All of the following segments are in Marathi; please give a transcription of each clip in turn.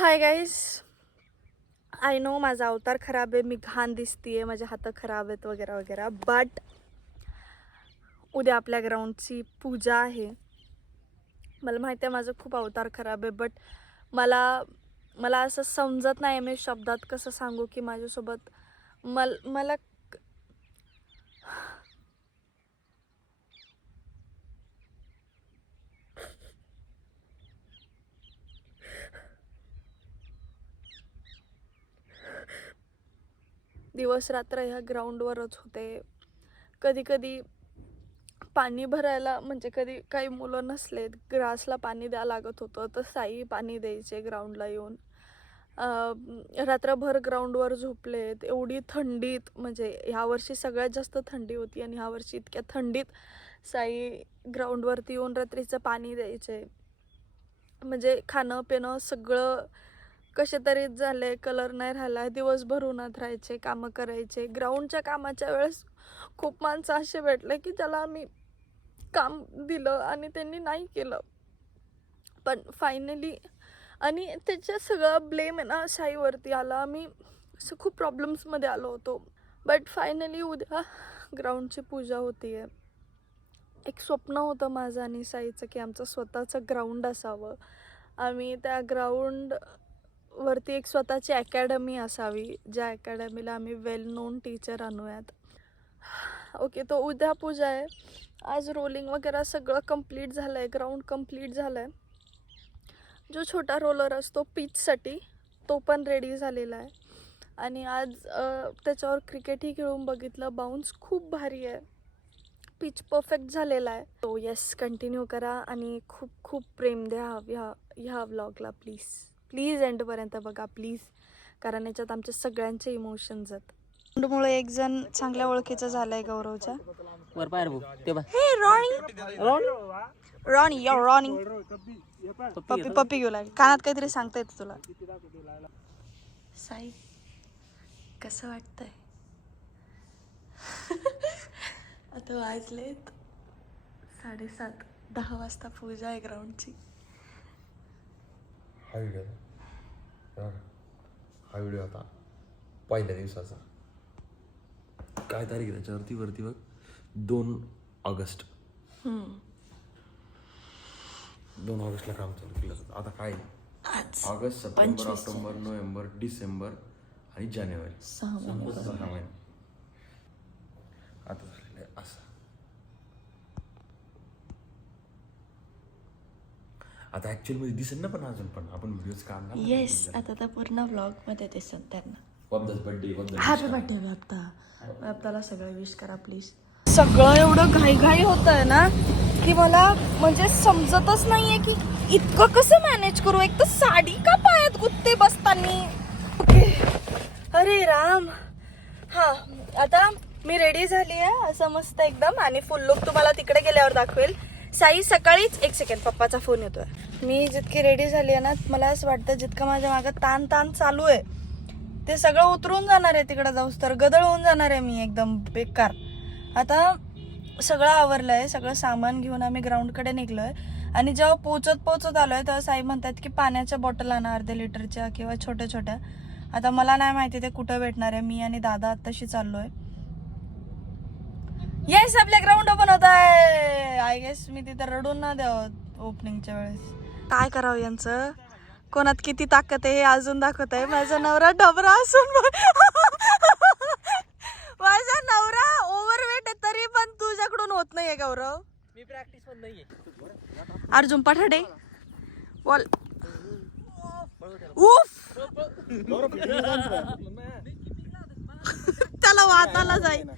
हाय गाईज, आय नो माझा अवतार खराब आहे, मी घाण दिसतीये, माझे हात खराब आहेत वगैरे वगैरे, बट उद्या आपल्या ग्राउंडची पूजा आहे. मला माहिती आहे माझं खूप अवतार खराब आहे, बट मला मला असं समजत नाही मी शब्दात कसं सांगू की माझ्यासोबत मला दिवस रात्र ह्या ग्राउंडवरच होते. कधी कधी पाणी भरायला म्हणजे कधी काही मुलं नसले, ग्रासला पाणी द्यावं लागत होतं, तर साई पाणी द्यायचे ग्राउंडला येऊन. रात्रभर ग्राउंडवर झोपलेत. एवढी थंडीत, म्हणजे ह्या वर्षी सगळ्यात जास्त थंडी होती आणि ह्या वर्षी इतक्या थंडीत साई ग्राउंडवरती येऊन रात्रीचं पाणी द्यायचे. म्हणजे खाणं पिणं सगळं कसे तरीच झाले, कलर नाही राहिला. दिवसभर उन्हात राहायचे, कामं करायचे. ग्राउंडच्या कामाच्या वेळेस खूप माणसं असे भेटले की ज्याला आम्ही काम दिलं आणि त्यांनी नाही केलं. पण फायनली, आणि त्याच्या सगळा ब्लेम आहे ना साईवरती आला. आम्ही असं खूप प्रॉब्लेम्समध्ये आलो होतो, बट फायनली उद्या ग्राउंडची पूजा होती आहे. एक स्वप्न होतं माझं आणि साईचं की आमचं स्वतःचं ग्राउंड असावं. आम्ही त्या ग्राउंडवरती एक स्वतःची अकॅडमी असावी, ज्या अकॅडमीला आम्ही वेल नोन टीचर आणूयात. ओके, तो उद्या पूजा आहे. आज रोलिंग वगैरे सगळं कंप्लीट झालं आहे, ग्राउंड कंप्लीट झालं आहे. जो छोटा रोलर असतो पिचसाठी, तो पण रेडी झालेला आहे. आणि आज त्याच्यावर क्रिकेटही खेळून बघितलं. बाउन्स खूप भारी आहे, पिच परफेक्ट झालेला आहे. तो येस, कंटिन्यू करा आणि खूप खूप प्रेम द्या ह्या व्लॉगला. प्लीज प्लीज एंडपर्यंत बघा प्लीज, कारण याच्यात आमच्या सगळ्यांचे इमोशन्स आहेत. मुळे एक जण चांगल्या ओळखीचं झालंय गौरवच्या. वर पायर भाऊ ते बघ. हे रॉनी यो रॉनी पप्पी घेऊ लागली. कानात काहीतरी सांगता येतं तुला. साई, कसं वाटतंय? आता वाजलेत 7:30. 10 वाजता पूजा आहे ग्राउंडची. हा व्हिडिओ आता पहिल्या दिवसाचा. काय तारीख आहे त्याच्यावरती? वरती बघ, 2 ऑगस्ट. 2 ऑगस्टला काम चालू केलं. आता काय August, September, October, November, December आणि जानेवारी, 6 महिने आता झालेलं आहे. असं आता ऍक्च्युअली मध्ये दिसेल ना, पण अजून पण आपण व्हिडिओज काढणार. येस, आता तर पूर्ण व्लॉग मध्ये दिसत त्यांना. बर्थडे हॅपी बर्थडे व्याप्ताला सगळं विश करा प्लीज. सगळं एवढं घाई होतंय ना की मला म्हणजे समजतच नाहीये की इतकं कसं मॅनेज करू. एक तर साडी का पायात गुत्ते बसतानी. ओके, अरे राम. हा, आता मी रेडी झाली आहे असं मस्त एकदम, आणि फुल लुक तुम्हाला तिकडे गेल्यावर दाखवेल. साई सकाळीच, एक सेकंड, पप्पाचा फोन येतोय. मी जितकी रेडी झाली आहे ना, मला असं वाटतं जितकं माझ्या मागं ताण चालू आहे ते सगळं उतरून जाणार आहे. तिकडे जाऊस तर गदळ होऊन जाणार आहे मी एकदम बेकार. आता सगळं आवरलं आहे, सगळं सामान घेऊन आम्ही ग्राउंडकडे निघलोय. आणि जेव्हा पोचत आलोय तेव्हा साई म्हणतात की पाण्याच्या बॉटल आणा 1.5 लिटरच्या किंवा छोट्या छोट्या. आता मला नाही माहिती ते कुठं भेटणार आहे. मी आणि दादा आत्ताशी चाललोय. येस, आपल्या ग्राउंड ओपन होत आहे. आय गेस मी तिथे रडून ना द्यावं ओपनिंगच्या वेळेस. काय करावं यांचं, कोणात किती ताकद आहे हे अजून दाखवत आहे. माझा नवरा डबरा असून माझा नवरा ओव्हरवेट आहे तरी पण तुझ्याकडून होत नाहीये गौरव. मी प्रॅक्टिस पण नाहीये. अर्जुन पठाडे बोल. उफ, त्याला वाताला जाईल.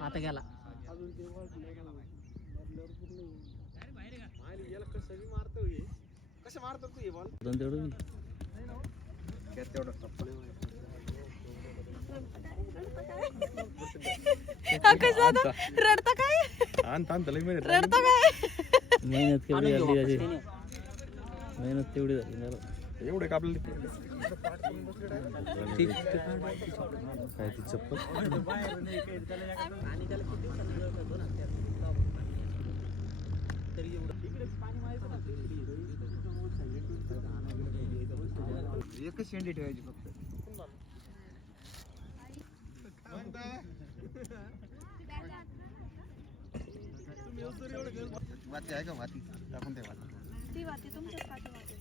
आता गेला. रडता काय? रडता काय? मेहनत तेवढी झाली. एवढे का आपल्याला काय ती चप्पल एकच शेंडी ठेवायची फक्त. वाती आहे का वाती टाकून ते वाती ती वाती तुमच्या पाठीमागे.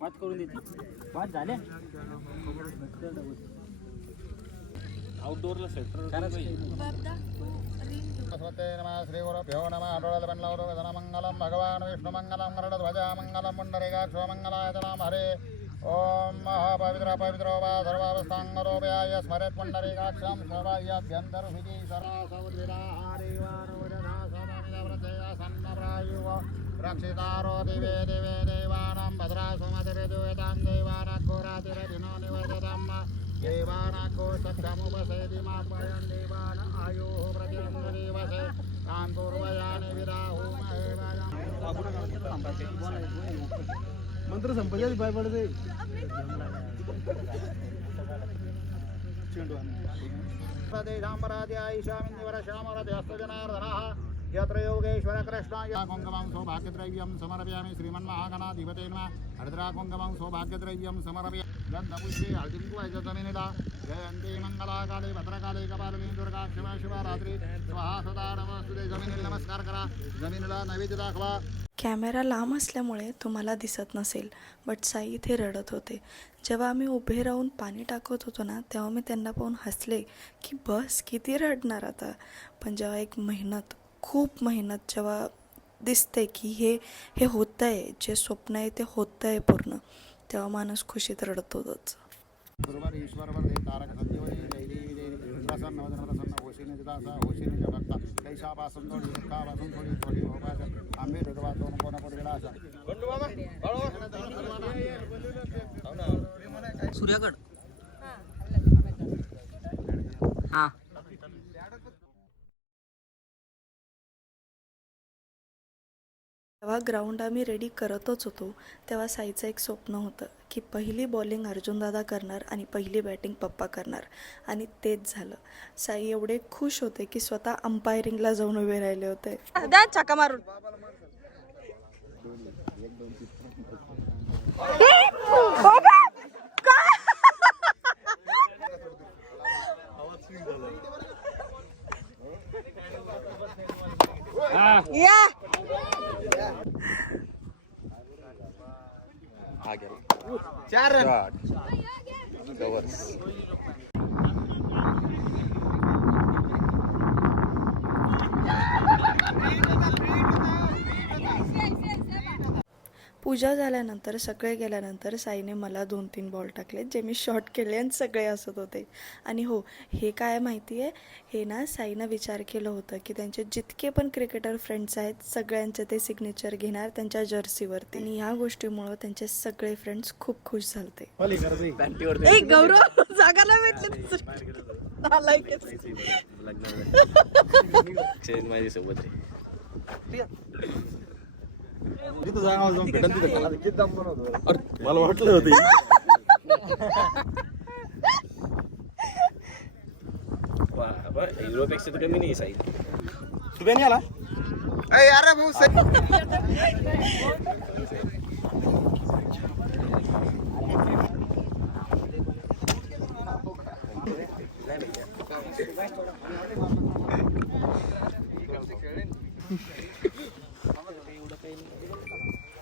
पाच करून देते. पाच झाले आउटडोअरला सेक्टर वरदा तू ring घेऊन. सरस्वते नमः श्री गुरुभ्यो नमः आठवड्याला बनला मंगलम भगवान विष्णू मंगलम गरुडध्वजा मंगलम पुंडरीकाक्षो मंगलाय नमः हरे. ओम महापवित्र पवित्रो वा सर्वावस्थांगरोपयाय स्मरेत् पुंडरीकाक्षं सर्वाभ्यन्तरभिधि सर्वासौद्धिराहारेवानोदना समामिदव्रतया सन्नप्रायुः रक्षितारो दिवे दिवे देवानां भद्रासुमतिरे दुवेदां देवानाघोरातिरधिनो निवर्ततम् देवानाको सत्यमुपसेति मापयन् देवान आयुः प्रतिरन्ददेवसे कान्तुर्वयानि विराहुमहेवायम्. मंत्र संपल्याच पाय पडते यत्र योगेश्वर कृष्ण कुङ्गमं सौभाग्यद्रव्यं समर्पयामि श्रीमन्महागणाधिपते नमः. हरिद्रा कुङ्गमं सौभाग्यद्रव्यं समर्पयामि गन्धपुष्पे हळदीकुंकवाच्या जमिनीला जयंती मंगलाकाले भद्रकाले कपालिनी दुर्गा शिवा शिवरात्री स्वाहा सदा नमस्तुते. जमिनीला नमस्कार करा, जमिनीला नैवेद्य दाखवा. कॅमेरा लांब असल्यामुळे तुम्हाला दिसत नसेल, बट साई इथे रडत होते. जेव्हा आम्ही उभे राहून पाणी टाकत होतो ना, तेव्हा मी त्यांना पाहून हसले की बस किती रडणार आता. पण जेव्हा एक मेहनत, खूप मेहनत जेव्हा दिसते की हे होतं आहे, जे स्वप्न आहे ते होतं आहे पूर्ण, तेव्हा माणूस खुशीत रडत होतोच. गुरुवार ईश्वरवर दे तारक सत्यवरी जय देवी देवी प्रसन्न वदन प्रसन्न होशिनी दासा होशिनी भक्ता कैशापासून थोडी दुःखापासून थोडी थोडी होबास आंबे दुधवा दोन कोण विलास. सूर्यागड हा जेव्हा ग्राउंड आम्ही रेडी करतच होतो तेव्हा साईचं एक स्वप्न होतं की पहिली बॉलिंग अर्जुनदादा करणार आणि पहिली बॅटिंग पप्पा करणार, आणि तेच झालं. साई एवढे खुश होते की स्वतः अंपायरिंगला जाऊन उभे राहिले होते. द्या छक्का मारून. चार रन. पूजा झाल्यानंतर सगळे गेल्यानंतर साईने मला 2-3 बॉल टाकले, जे मी शॉट केले आणि सगळे हसत होते. आणि हो, हे काय माहिती आहे, हे ना साईनं विचार केलं होतं की त्यांचे जितके पण क्रिकेटर फ्रेंड्स आहेत सगळ्यांचे ते सिग्नेचर घेणार त्यांच्या जर्सीवरती, आणि ह्या गोष्टीमुळं त्यांचे सगळे फ्रेंड्स खूप खुश झालते. गौरव जागा नाही भेटली माझी सोबत मला वाटलं होतं हिरोपेक्षा तर कमी नाही साई. तू काय नाही आला अरे भाऊ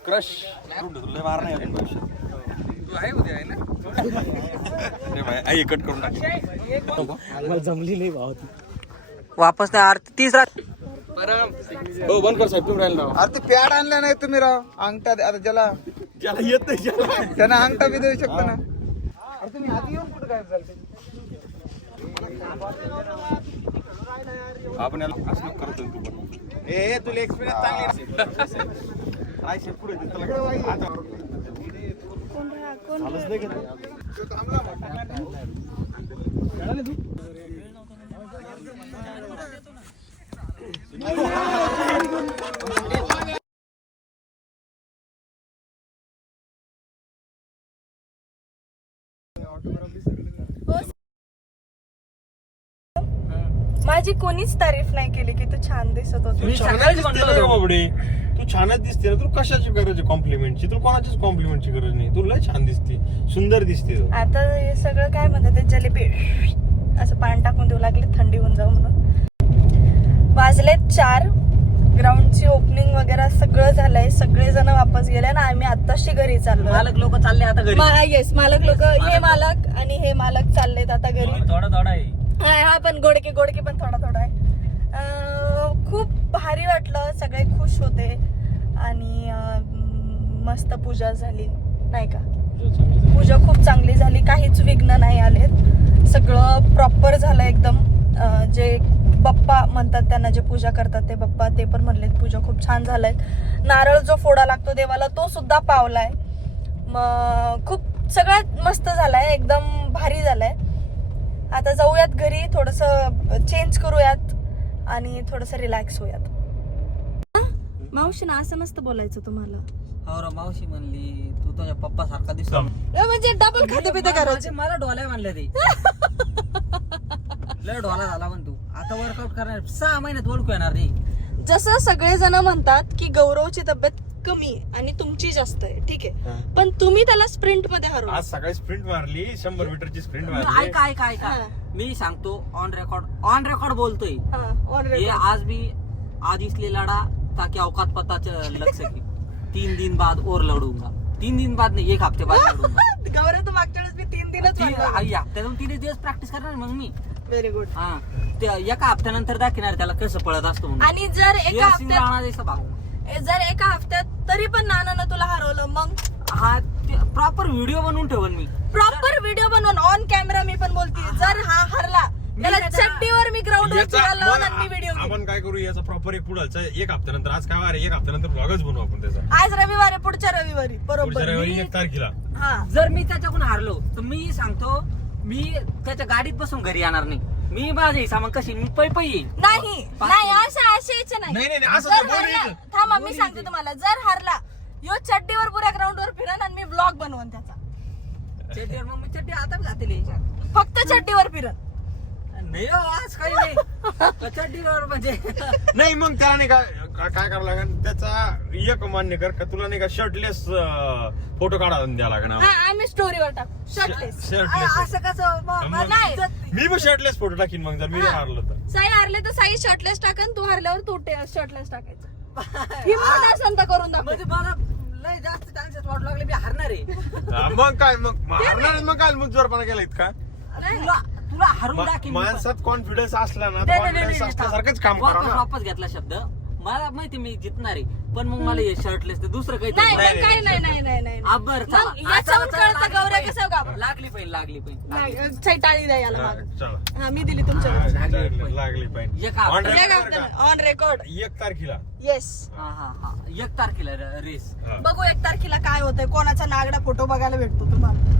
क्रश तुला मार नाही तू आहे उद्या आहे ना भाई आई कट करून टाक. मला जमली नाही भाव ती वापस नाही. आरती 30 हो बंद कर साहेब तुम्ही राहिला राव. अरे ते पॅड आणला नाही तुम्ही राव. अंगठा आता ज्याला ज्याला येत नाही त्यांना अंगठा बी देऊ शकता ना. अरे तुम्ही आधी येऊन कुठं काय चालते. आपण याला असं करतो तू पण ए तुला एक्सपिरियन्स चांगली आयशे पुढे कोण झालंच नाही का माझी कोणीच तारीफ नाही केली की तू छान दिसत होती. तू छानच दिसते ना बाबडे, तू छानच दिसते ना. तुला कशाची गरज आहे कॉम्प्लिमेंटची? तुला कोणाचीच कॉम्प्लिमेंटची गरज नाही. तू लय छान दिसते, सुंदर दिसते तू. आता हे सगळं काय म्हणतात ते जलेबी असं पाणी टाकून देऊ लागले थंडी होऊन जाऊ म्हणून. वाजले 4. ग्राउंडची ओपनिंग वगैरे सगळं झालंय. सगळेजण वापस गेले ना आम्ही आत्ताशी घरी चाललो. मालक लोक चालले आता घरी. येस मालक लोक, हे मालक आणि हे मालक चाललेत आता घरी. थोडा आहे. हा पण गोडके पण थोडा आहे. खूप भारी वाटलं, सगळे खुश होते आणि मस्त पूजा झाली नाही का. पूजा खूप चांगली झाली, काहीच विघ्न नाही आलेत. सगळं प्रॉपर झालं एकदम. जे बाप्पा म्हणतात त्यांना जे पूजा करतात ते बाप्पा ते पण म्हणलेत पूजा खूप छान झालाय. नारळ जो फोडा लागतो देवाला तो सुद्धा पावलाय. मग खूप सगळ्यात मस्त झालाय, एकदम भारी झालाय. आता जाऊयात घरी, थोडंसं चेंज करूयात आणि थोडंसं रिलॅक्स होऊयात. मावशी ना असं नसतं बोलायचं तुम्हाला. हो मावशी म्हणली तू तुझ्या पप्पा सारखा दिसतो. म्हणजे डबल खाते पिते करायचे. मला डोल्या म्हणले ते. लय डोला झाला पण तू आता वर्कआउट करणार 6 महिन्यात ओळखू येणार रे. जसं सगळेजण म्हणतात की गौरवची तब्येत कमी आणि तुमची जास्त आहे, ठीक आहे, पण तुम्ही त्याला स्प्रिंट मध्ये हरवलं. आज सकाळी स्प्रिंट मारली, 100 मीटरची स्प्रिंट मारली. ऐका मी सांगतो ऑन रेकॉर्ड बोलतोय. ये आज इसलिए लड़ा ताकि औकात पता लग सके. 3 दिन बाद और लढूंगा. 3 दिन बाद नाही, 1 हफ्ते बाद लढूंगा. गौरव तर मागच्या वेळेस मी 3 दिनच हप्त्यातून 3 दिवस प्रॅक्टिस करणार मग मी. Very good. हा ते एका हप्त्यानंतर दाखवणार त्याला कसं पळत असतो म्हणून. आणि जर एका हफ्त्यात तरी पण नानानं तुला हरवलं मग हा प्रॉपर व्हिडिओ बनवून ठेवल मी. प्रॉपर व्हिडिओ बनवून ऑन कॅमेरा मी पण बोलते. जर हा हरला त्याला चट्टीवर मी ग्राउंड वर फिरायला लावून आणि मी व्हिडिओ आपण काय करू याचा प्रॉपर एक पुढचा 1 हफ्त्यानंतर. आज काय वार आहे? 1 हफ्त्यानंतर व्लॉगच बनवू आपण त्याचा. आज रविवार आहे, पुढच्या रविवारी पुढच्या बरोबर. रविवारी 1 तारखेला. हा जर मी त्याच्याकडून हारलो तर मी सांगतो मी त्याच्या गाडीत बसून घरी येणार नाही. मी माझे सामान कशी मी पै येईल. नाही असं यायचं नाही. नाही असं जर बोल हरला, यायचं. थांबा मी सांगते तुम्हाला, जर हरला यो चड्डीवर पुऱ्या ग्राउंड वर फिरन आणि मी ब्लॉग बनवून त्याचा. चड्डीवर मग मी चड्डी आता घातली. फक्त चड्डीवर फिरन. नाही हो, आज काही नाही. चड्डीवर म्हणजे नाही मग त्याला नाही काय करावं लागेल त्याचा एक मान्य कर का तुला नाही का शर्टलेस फोटो काढा द्या लागेल. हा आम्ही स्टोरीवर टाकू शर्टलेस. शर्टलेस असं कसं नाही मी पण शर्टलेस फोटो टाकीन मग जर मी हारलो तर. साई हारले तर साई शर्टलेस टाकन, तू हारल्यावर तू शर्टलेस टाकायचं. ही मला संत करून दाखव. म्हणजे मला लय जास्त चान्सेस वाटू लागले मी हारणार आहे. मग काय मग हारणार मग काय मग जोरपणा केला इतका. तुला हरून दाखीन. माणसात कॉन्फिडन्स असला ना कॉन्फिडन्स असल्यासारखंच काम करा ना. वापस घेतला शब्द. मला माहिती मी जितणार आहे पण मग मला हे शर्टलेस दुसरं काही नाही नाही आबर याच्यावर कळतं गौऱ्या कसं गाव लागली पाहिजे नाही टाळी द्या याला मागं. चला हा मी दिली तुमच्या लागली पाहिजे. एक हफ्ता. On record. 1 तारखेला. येस. हा 1 तारखेला रेस. हा. बघू 1 तारखेला काय होतंय, कोणाचा नागडा फोटो बघायला भेटतो तुम्हाला.